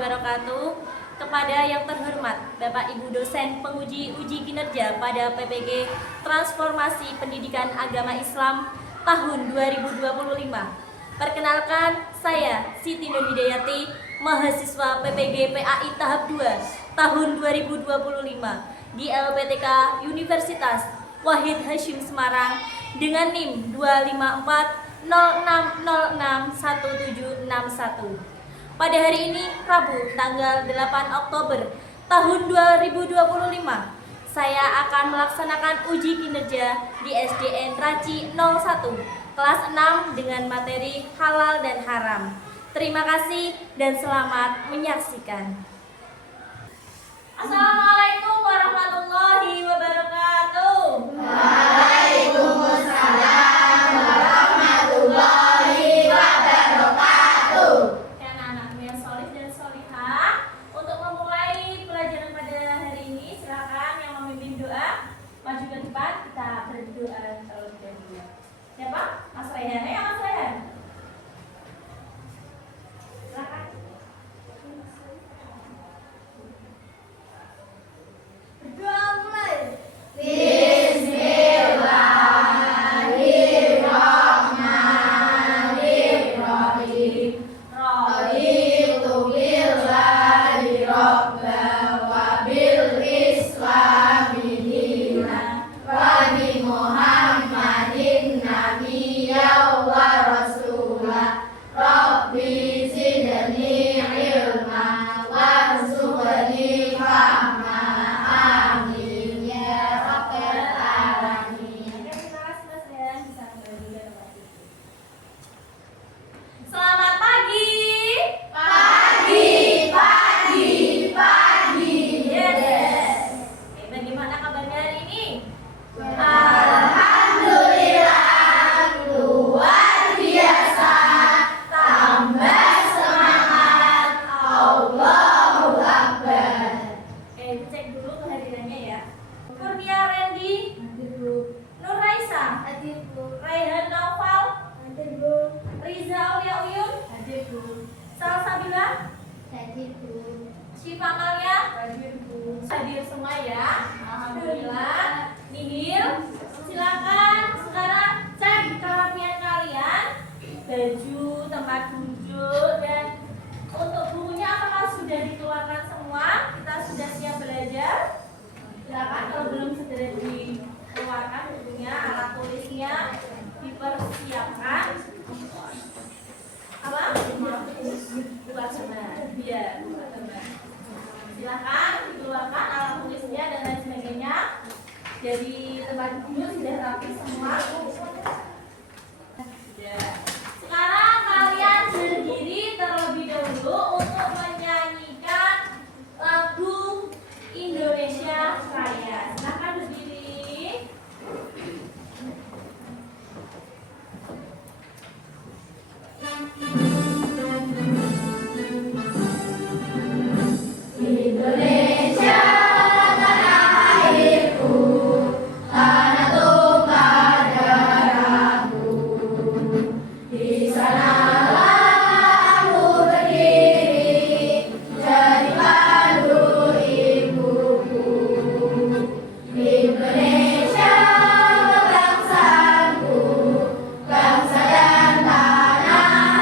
wabarakatuh. Kepada yang terhormat Bapak Ibu dosen penguji uji kinerja pada PPG Transformasi Pendidikan Agama Islam tahun 2025. Perkenalkan, saya Siti Nur Hidayati, mahasiswa PPG PAI tahap 2 tahun 2025 di LPTK Universitas Wahid Hasyim Semarang dengan NIM 25406061761. Pada hari ini, Rabu, tanggal 8 Oktober tahun 2025, saya akan melaksanakan uji kinerja di SDN Raci 01, kelas 6 dengan materi halal dan haram. Terima kasih dan selamat menyaksikan. Assalamualaikum warahmatullahi wabarakatuh. Waalaikumsalam warahmatullahi wabarakatuh. Maju ke depan, kita berdoa terlebih dahulu. Siapa? Mas Rehan. Ya, Mas Rehan. Silakan. Berdoa mulai. Bismillahirrahmanirrahim. Raditu billahi rabban wa bil islami Nabi Muhammadin nabiyya wa rasulah. Rabbi zidni ilma warzuqni fahma. Amin ya rabbal alamin. Terima kasih Mas Rehan, bisa kembali ke tempat itu. Selamat pagi. Pagi. Yes. Oke, bagaimana kabarnya hari ini? Alhamdulillah, luar biasa, tambah semangat, Allahu Akbar. Oke, cek dulu kehadirannya ya. Kurnia Randy, Nur Raisa, Raihan Naufal, Riza Aulia Uyun, Salsabila, Syifa Malia, hadir semua ya. Alhamdulillah. Nihil, silakan sekarang cek kerapian kalian, baju, tempat duduk, dan untuk bukunya apakah sudah dikeluarkan semua? Kita sudah siap belajar. Silakan kalau belum segera dikeluarkan bukunya, alat tulisnya dipersiapkan. Apa? Buka sebar. Iya, buka sebar. Silakan dikeluarkan alat tulisnya dan lain sebagainya. Jadi tempat duduk sudah rapi semua. Sekarang kalian berdiri terlebih dahulu untuk menyanyikan lagu Indonesia Raya. Silakan berdiri. Indonesia tanah airku, tanah tumpah darahku. Di sanalah aku berdiri, jadi pandu ibuku. Indonesia kebangsaanku, bangsa dan tanah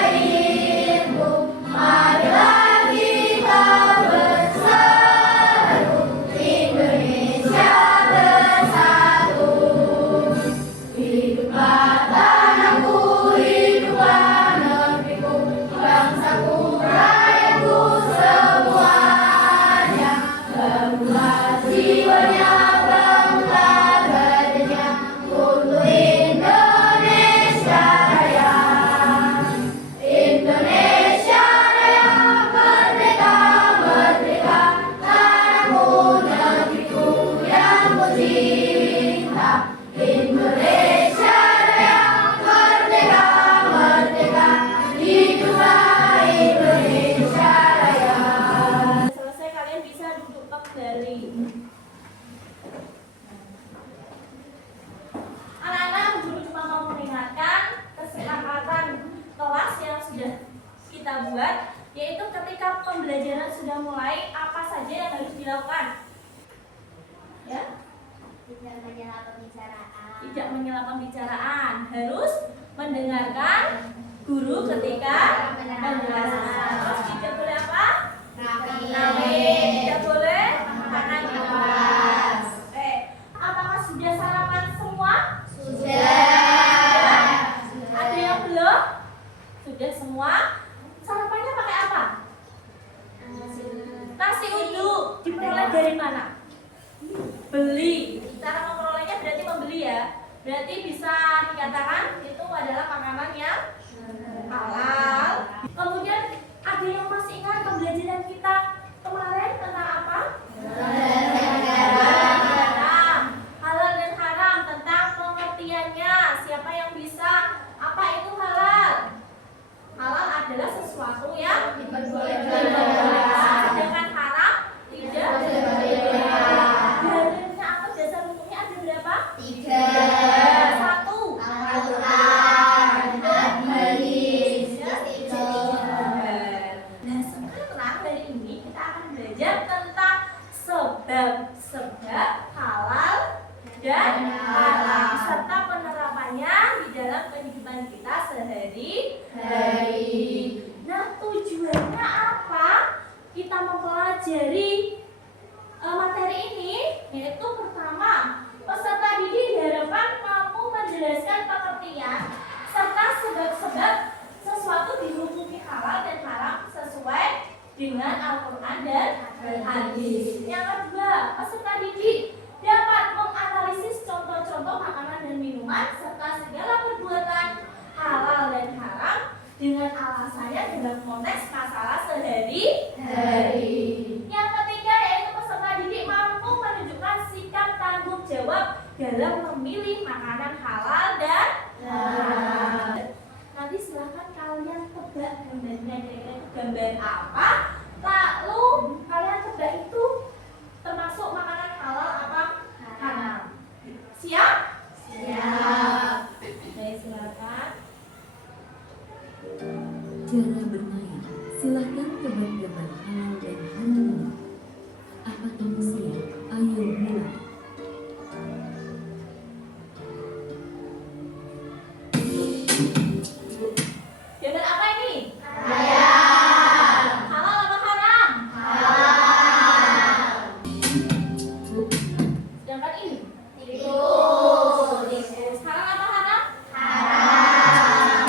airku. Marilah kita bersatu, Indonesia bersatu. Hiduplah tanahku, hiduplah negeriku, bangsaku, rakyatku semuanya. Bangunlah jiwanya, bangunlah badannya untuk Indonesia Raya. Indonesia Raya, merdeka, merdeka, tanahku, negeriku yang ku cinta. Indonesia Raya, merdeka, merdeka, hiduplah Indonesia Raya. Selesai kalian bisa duduk kembali. Anak-anak, guru cuma mau mengingatkan kesepakatan kelas yang sudah kita buat, yaitu ketika Ya, Tidak menyela pembicaraan. tidak menyela pembicaraan, harus mendengarkan guru ketika menjelaskan. Terus tidak boleh apa? Rapi. Tidak boleh makan di Keras. kelas. Oke, apakah sudah sarapan semua? Sudah. Ada yang belum? Sudah semua. Sarapannya pakai apa? Nasi uduk. Diperoleh dari mana? Beli. Cara memperolehnya berarti membeli ya. Berarti bisa dikatakan itu adalah makanan yang halal. Kemudian ada yang masih ingat pembelajaran kita kemarin tentang apa? Haram. Halal dan haram, tentang pengertiannya. Siapa yang bisa? Apa itu halal? Halal adalah sesuatu yang diperbolehkan, sedangkan haram tidak diperbolehkan. Dalilnya atau dasar hukumnya ada berapa? 3. Satu. Al-Quran, hadis, Nah, sekarang hari ini kita akan belajar tentang sebab-sebab halal dan haram serta penerapannya di dalam kehidupan kita sehari-hari. Nah, tujuannya apa? Kita mempelajari materi ini, yaitu pertama, peserta didik diharapkan mampu menjelaskan pengertian serta sebab-sebab sesuatu dihukumi halal dan haram sesuai dengan Al-Quran dan hadis. Yang kedua, peserta didik dapat menganalisis contoh-contoh makanan dan minuman serta segala perbuatan halal dan haram dengan alasannya dalam konteks masalah sehari-hari. Yang ketiga, yaitu peserta didik mampu menunjukkan sikap tanggung jawab dalam memilih makanan halal dan haram. Nanti silahkan kalian tebak gambarnya, kira-kira itu gambar apa, lalu kalian tebak itu termasuk makanan halal apa haram. Siap? Siap. Oke, silakan. Cara bermain, silahkan tebak gambar halal dan haram. Apa kamu siap? Ayo mulai. Gambar apa ini? Ayam. Halal apa haram? Halal. Sedangkan ini? Tikus. Halal apa haram? Haram.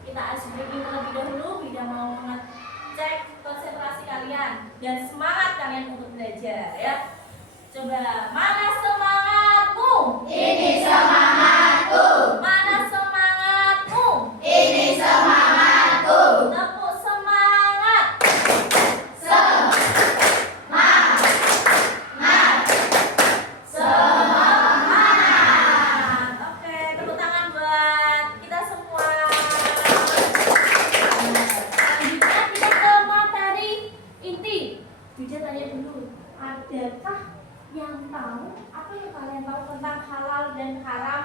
Kita harus breaking terlebih dahulu. Bila mau ngecek konsentrasi kalian dan semangat kalian untuk belajar ya. Coba, mana semangatmu? Ini semangatku. Mana semangatmu? Ini semangatku. Tepuk semangat. Semangat. Oke, tepuk tangan buat kita semua. Selanjutnya kita ke materi inti. Bija tanya dulu, adakah yang tahu apa yang kalian tahu tentang halal dan haram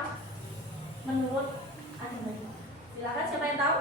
menurut agama? Silakan, siapa yang tahu?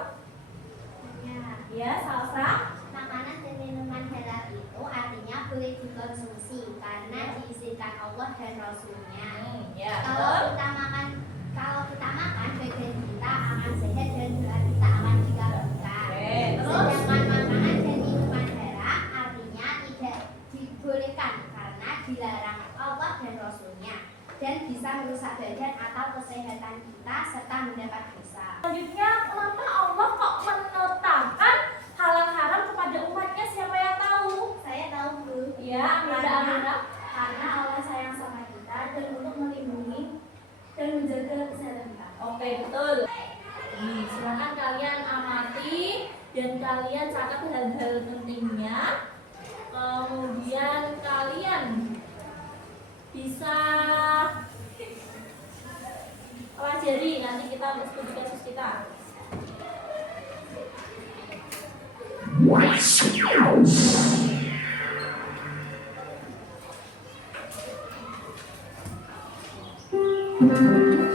Ya, Salsa. Makanan dan minuman halal itu artinya boleh dikonsumsi karena diizinkan Allah dan Rasulnya. Ya, Kalau kita makan badan kita akan sehat dan doa kita akan dikabulkan. Oke, terus? Sedangkan makanan dan minuman haram artinya tidak dibolehkan karena dilarang Allah dan Rasulnya dan bisa merusak badan atau kesehatan kita serta mendapat dosa. Selanjutnya, kenapa Allah kok menetapkan halal haram kepada umatnya? Siapa yang tahu? Saya tahu Bu. Ya, Amanda. Karena Allah sayang sama kita dan untuk melindungi dan menjaga kesehatan kita. Oke, betul. Silakan kalian amati dan kalian catat hal-hal pentingnya. Kemudian kalian bisa pelajari nanti kita untuk studi kasus kita.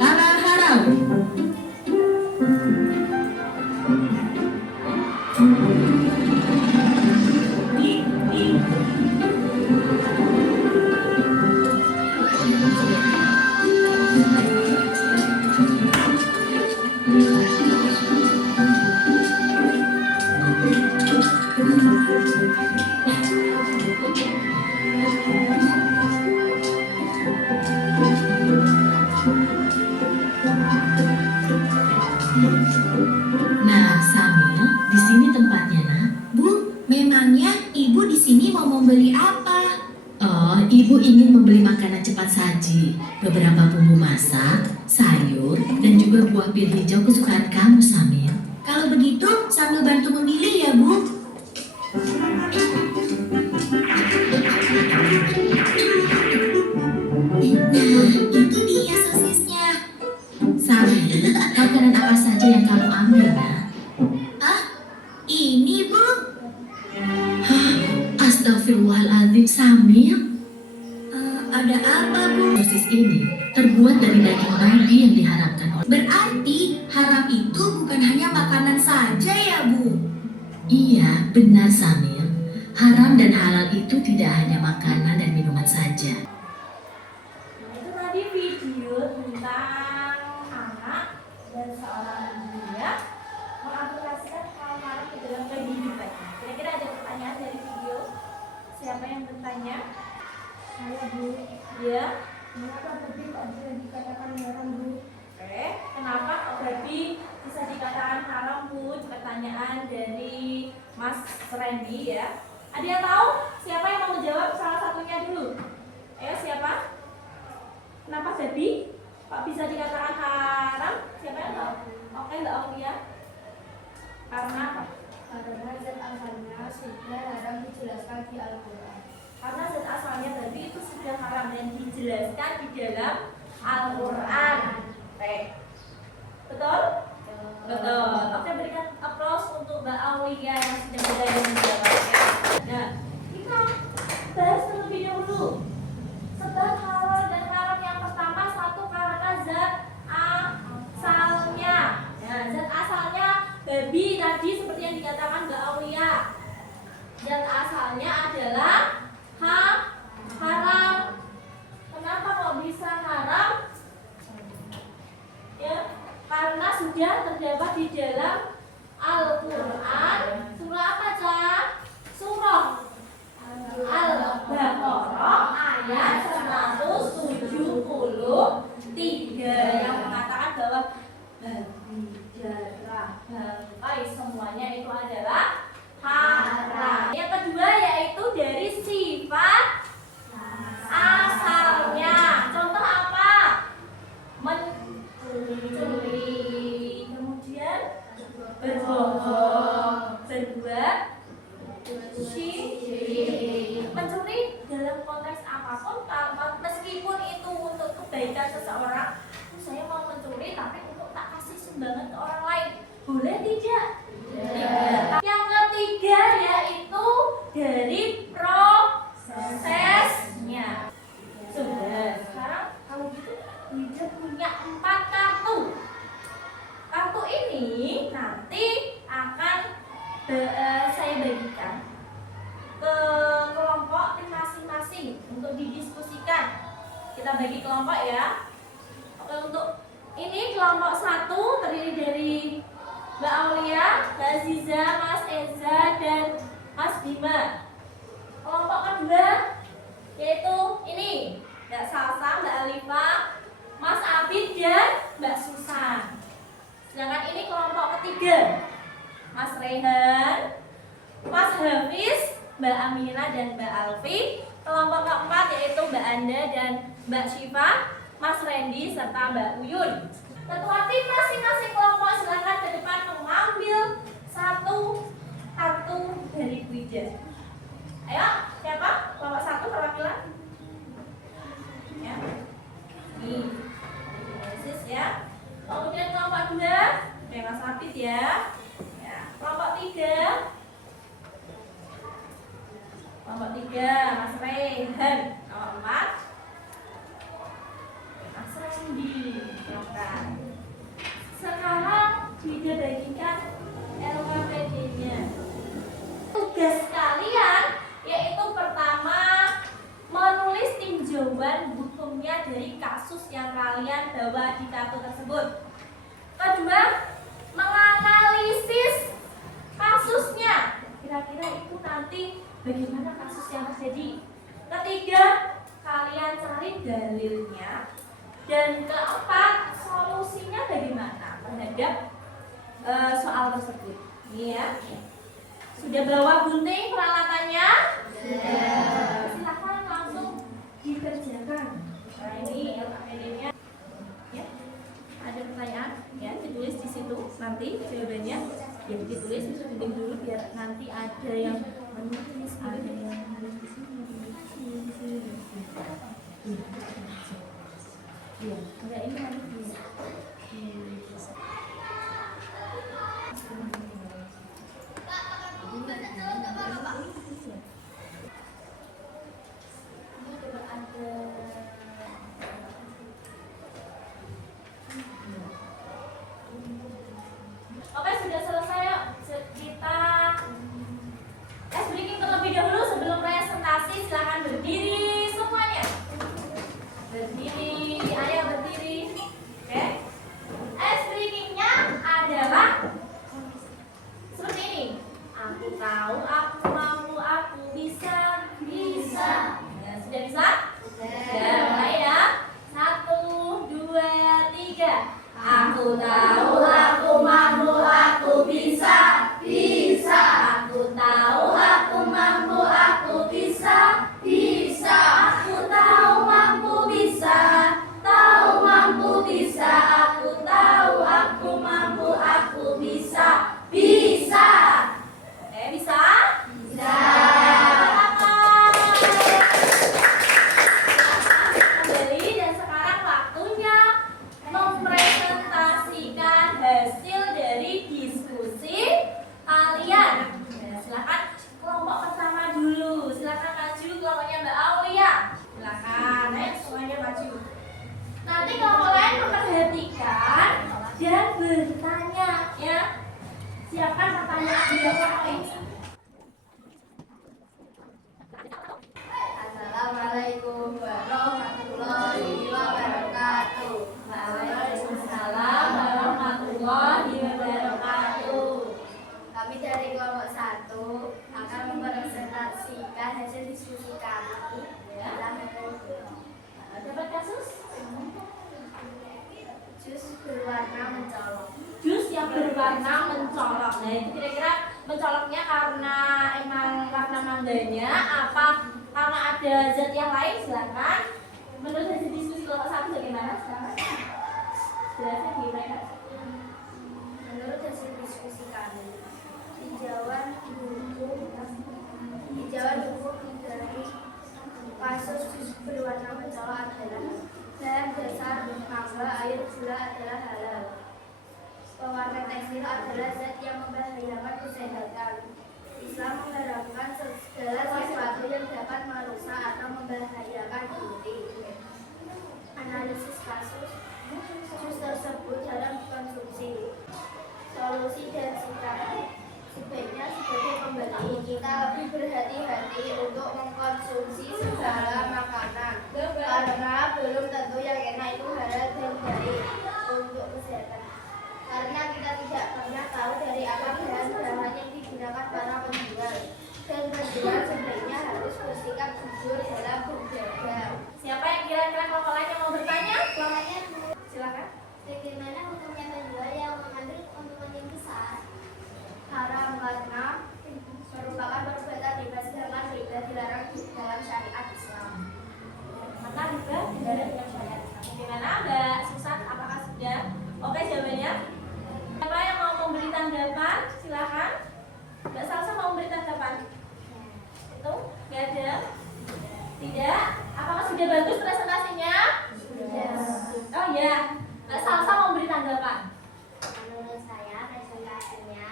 Halal haram. sini mau membeli apa? Oh, ibu ingin membeli makanan cepat saji, beberapa bumbu masak, sayur, dan juga buah bir hijau kesukaan kamu, Samir. Kalau begitu, sambil bantu memilih ya, Bu. Nah, itu dia sosisnya. Samir, makanan apa saja yang kamu ambil, nak? Ah, ini, Bu. Astagfirullahaladzim, Samir. Ada apa, Bu? Sosis ini terbuat dari daging babi yang diharamkan oleh... Berarti haram itu bukan hanya makanan saja ya, Bu? Iya, benar, Samir. Haram dan halal itu tidak hanya makanan dan minuman saja. Nah, itu tadi video tentang anak dan seorang ibu ya mengaplikasikan hal haram ke dalam kehidupan. Kira-kira ada pertanyaan dari video? Siapa yang bertanya? Saya Bu, Ya. mengapa babi kok bisa dikatakan haram Bu? Oke. Kenapa kok babi bisa dikatakan haram, Bu? Pertanyaan dari Mas Randy ya. Ada yang tahu? Siapa yang mau menjawab salah satunya dulu? Ayo, siapa? Kenapa babi kok bisa dikatakan haram? Siapa yang tahu? Oke, Mbak Aulia. Karena apa? Karena zat asalnya sudah haram dijelaskan di Al-Quran. Karena zat asalnya babi itu sudah haram dan dijelaskan di dalam Al-Quran. Oke. Betul? Betul. Oke, berikan applause untuk Mbak Aulia yang sudah berani menjawabnya. Nah, kita bahas terlebih dahulu sebab halal dan haram. Yang pertama, satu karena zat asalnya. Nah, zat asalnya babi tadi seperti yang dikatakan Mbak Aulia. Zat asalnya adalah haram. Kenapa kok bisa haram? Ya, karena sudah terdapat di dalam Al-Quran. Surah apa, Cak? Surah Al-Baqarah ayat 173 yang mengatakan bahwa babi, darah, bangkai semuanya itu adalah haram. Yang kedua yaitu dari sifat asalnya. Contoh apa? Mencuri, kemudian berbohong, berbuat syirik. Mencuri dalam konteks apapun, meskipun itu untuk kebaikan seseorang, saya mau mencuri tapi untuk tak kasih sumbangan ke orang lain, boleh tidak? Tidak. Yang ketiga yaitu dari prosesnya. Sudah. Sekarang kalau gitu Wida punya 4 kartu. Kartu ini nanti akan saya bagikan ke kelompok tim masing-masing untuk didiskusikan. Kita bagi kelompok ya. Oke, untuk ini kelompok 1 terdiri dari Mbak Aulia, Mbak Aziza, Mas Eza, dan Mas Bima. Kelompok kedua yaitu ini Mbak Salsa, Mbak Alifa, Mas Abid, dan Mbak Susan. Sedangkan ini kelompok ketiga Mas Rehan, Mas Hafiz, Mbak Amina, dan Mbak Alfi. Kelompok keempat yaitu Mbak Anda dan Mbak Syifa, Mas Randy, serta Mbak Uyun. Ketua tim masing-masing kelompok silakan ke depan mengambil 1 kartu dari Wida. Ayo, siapa? Kelompok 1 perwakilan. Ya. Nih, Yesus ya. Kemudian kelompok 2, Mas Abid ya. Ya. Kelompok 3, Mas Rehan. Kelompok 4, Mas Randy. Sekarang Wida bagikan LKPD-nya. Tugas kalian yaitu pertama menulis tinjauan hukumnya dari kasus yang kalian bawa di kartu tersebut. Kedua, menganalisis kasusnya. Kira-kira itu nanti bagaimana kasus yang terjadi. Ketiga, kalian cari dalilnya. Dan keempat, solusinya bagaimana terhadap soal tersebut. Ini ya. Sudah bawa gunting peralatannya? maju. Nanti kelompok lain memperhatikan dan bertanya ya. Siapkan pertanyaan di kelompok ini. Assalamualaikum warahmatullahi wabarakatuh. Waalaikumsalam warahmatullahi wabarakatuh. Kami dari kelompok 1 akan mempresentasikan hasil diskusi kami. Dapat kasus? Jus berwarna mencolok. Jus yang berwarna mencolok. Nah itu kira-kira mencoloknya karena emang warna mangganya apa karena ada zat yang lain? Silakan. Menurut hasil diskusi kelompok 1 bagaimana? Silakan. Jelasnya gimana? Menurut hasil diskusi kami, hijauan buku dari kasus jus berwarna mencolok adalah bahan dasar mangga, air, gula adalah halal. Pewarna tekstil adalah zat yang membahayakan kesehatan. Islam mengharamkan segala sesuatu yang dapat merusak atau membahayakan diri. Analisis kasus jus tersebut dalam konsumsi. Solusi dan sikap sebaiknya sebagai pembeli kita lebih berhati-hati untuk mengkonsumsi segala makanan karena belum tentu yang enak itu halal dan baik untuk kesehatan. Karena kita tidak pernah tahu dari apa bahan-bahan yang digunakan para penjual, dan penjual sebaiknya harus bersikap jujur dalam berdagang. Siapa yang kira-kira kelompok lain yang mau bertanya? Soalnya Silakan. bagaimana hukumnya penjual yang mengambil keuntungan yang besar? Haram karena merupakan perbuatan riba, sedangkan riba dilarang di dalam syariat Islam. Maka riba dilarang dalam syariat Islam. Bagaimana Mbak Susan? Apakah sudah oke jawabannya? Siapa yang mau memberi tanggapan? Silakan. Mbak Salsa mau memberi tanggapan? Itu nggak ada? Tidak? Apakah sudah bagus presentasinya? Sudah. Oh ya, Mbak Salsa mau memberi tanggapan? Menurut saya presentasinya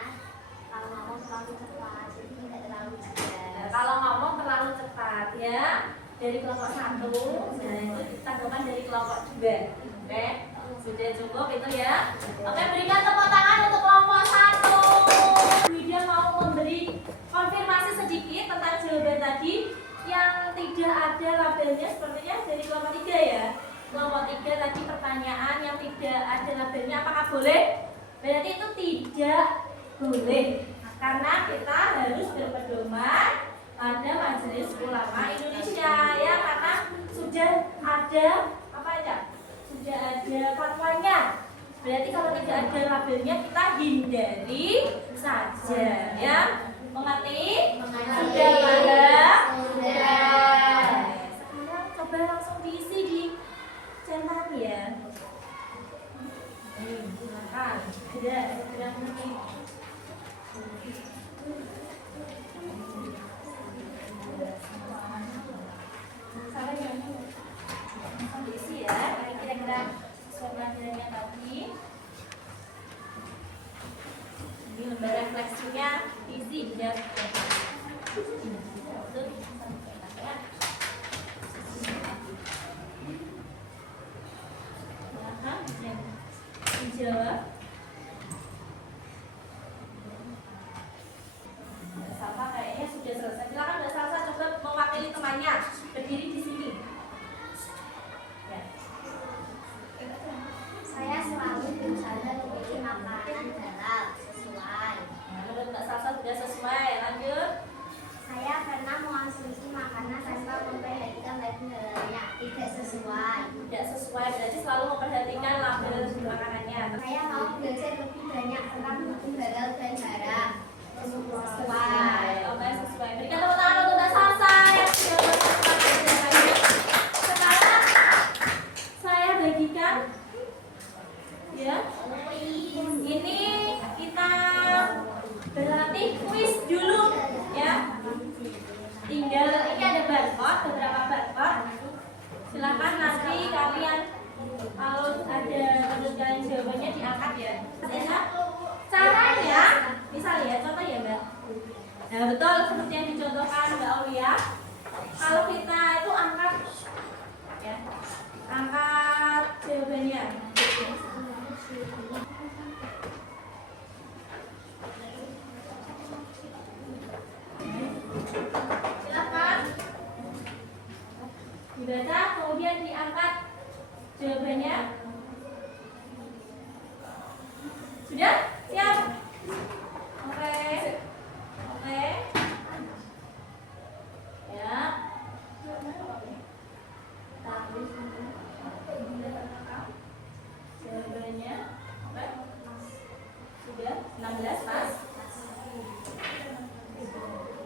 kalau ngomong terlalu cepat, jadi tidak terlalu jelas. Kalau ngomong terlalu cepat ya dari kelompok 1, nah itu tanggapan dari kelompok 2. Oke, sudah cukup itu ya. Oke, berikan tepuk tangan untuk kelompok 1. Bu Ida mau memberi konfirmasi sedikit tentang jawaban tadi yang tidak ada labelnya, sepertinya dari kelompok 3 ya. Kelompok 3 tadi pertanyaan yang tidak ada labelnya apakah boleh? Berarti itu tidak boleh karena kita harus berpedoman pada Majelis Ulama Indonesia ya, karena sudah ada apa aja? Sudah ada fatwanya. Berarti kalau tidak ada labelnya kita hindari saja ya. Mengerti? Sudah paham? Sudah. Sekarang coba langsung diisi di centang ya. Silakan. Sudah mengerti. Sampai yang langsung diisi ya. Kira-kira sesuai pelajarannya tadi. Ini lembar refleksinya diisi di dalam. Dijawab. Mbak Salsa kayaknya sudah selesai. Silakan Mbak Salsa coba mewakili temannya berdiri di sini. Ya. Saya selalu berusaha memilih makanan halal sesuai. Menurut Mbak Salsa sudah sesuai. Lanjut. Saya pernah mengonsumsi makanan tanpa memperhatikan label halalnya, tidak sesuai. Tidak sesuai berarti selalu memperhatikan label makanannya. Saya mau belajar lebih banyak tentang hukum halal dan haram. Sesuai. Oke, sesuai. Berikan tepuk tangan untuk Mbak Salsa yang sudah bersemangat jawabannya. Sekarang saya bagikan ya. Ini kita berlatih kuis dulu ya. Tinggal ini ada barcode, beberapa barcode. Silakan nanti kalian kalau ada menurut kalian jawabannya diangkat ya. Ya. Caranya, misalnya ya, contoh ya Mbak. Nah betul seperti yang dicontohkan Mbak Aulia. Kalau kita itu angkat ya, Silakan dibaca, kemudian diangkat jawabannya. Sudah? Siap? Oke. Oke. Ya. Jawabannya. Oke. Sudah? 16 pas.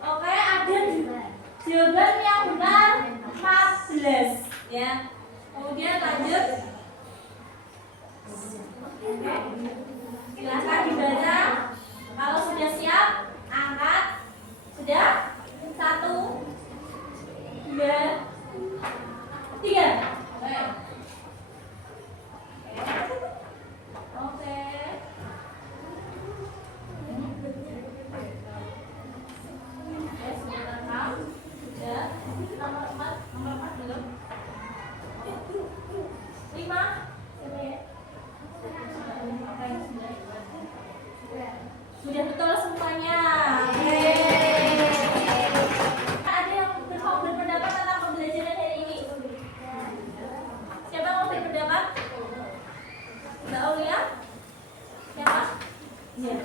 Oke, ada jawaban yang benar 14 ya. Kemudian lanjut. Oke. Silakan dibaca. Kalau sudah siap, angkat. Sudah? 1, 2, 3. Oke. Oke. Oke, sudah lengkap. Sudah. Nomor 4 belum. 5. Siapa ya? Oke, sudah betul semuanya. Ada yang mau berpendapat tentang pembelajaran hari ini? Siapa mau berpendapat? Mbak Aulia? Siapa? Iya.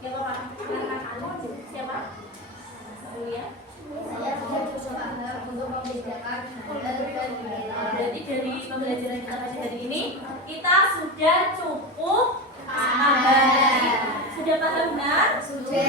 Siapa Pak? Siapa? Mbak Aulia? Saya sudah berusaha untuk membedakan halal dan bihalal. Berarti dari pembelajaran kita pada hari ini kita sudah cukup paham. Sudah paham benar? Sudah.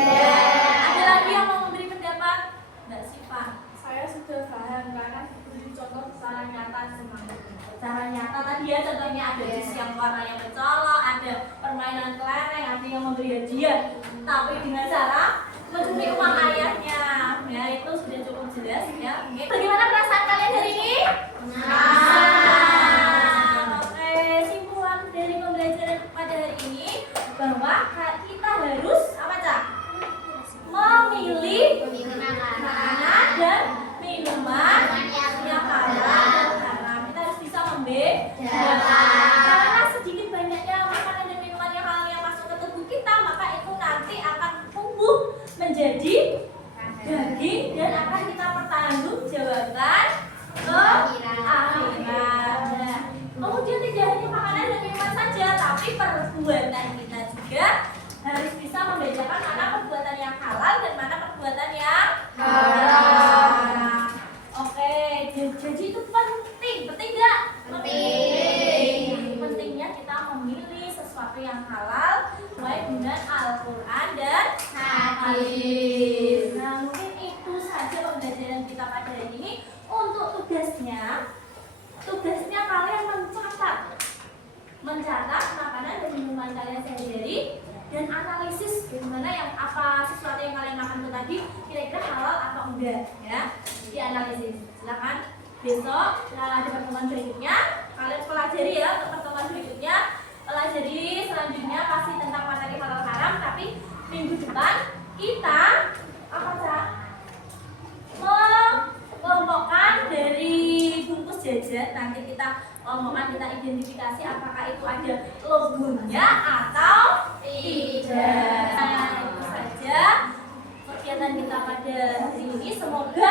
Ada lagi yang mau memberi pendapat? Mbak Siva. Saya sudah paham karena diberi contoh secara nyata semuanya. Secara nyata tadi ya, contohnya ada jus yang warnanya mencolok, ada permainan kelereng, ada yang memberi hadiah, tapi dengan cara mencuri uang ayahnya. Ya, itu sudah cukup jelas ya. Oke. Bagaimana perasaan kalian hari ini? Oke, simpulan dari pembelajaran pada hari ini bahwa kita harus apa, Cak? Memilih makanan dan minuman yang halal dan haram. Kita harus bisa membedakan. Karena sedikit banyaknya makanan dan minuman yang halal yang masuk ke tubuh kita, maka itu nanti akan tumbuh menjadi daging dan akan kita pertanggungjawabkan ke akhirat. Nah, kemudian tidak hanya makanan dan minuman saja, tapi perbuatan kita juga harus bisa membedakan mana perbuatan yang halal dan mana perbuatan yang haram. Oke, jadi itu penting nggak? Pentingnya kita memilih sesuatu yang halal sesuai dengan Al-Quran dan hadis. Nah, mungkin itu saja pembelajaran kita pada hari ini. Untuk tugasnya kalian mencatat makanan dan minuman kalian sehari-hari dan analisis bagaimana yang apa sesuatu yang kalian makan itu tadi kira-kira halal atau enggak ya, dianalisis. Silakan besok ada pertemuan berikutnya kalian pelajari ya. Untuk pertemuan berikutnya pelajari selanjutnya pasti tentang materi halal haram, tapi minggu depan kita apa Cak? Mengelompokkan dari bungkus jajan. Nanti kita kelompokkan, kita identifikasi apakah itu ada logonya atau tidak. Nah, itu saja kegiatan kita pada hari ini. Semoga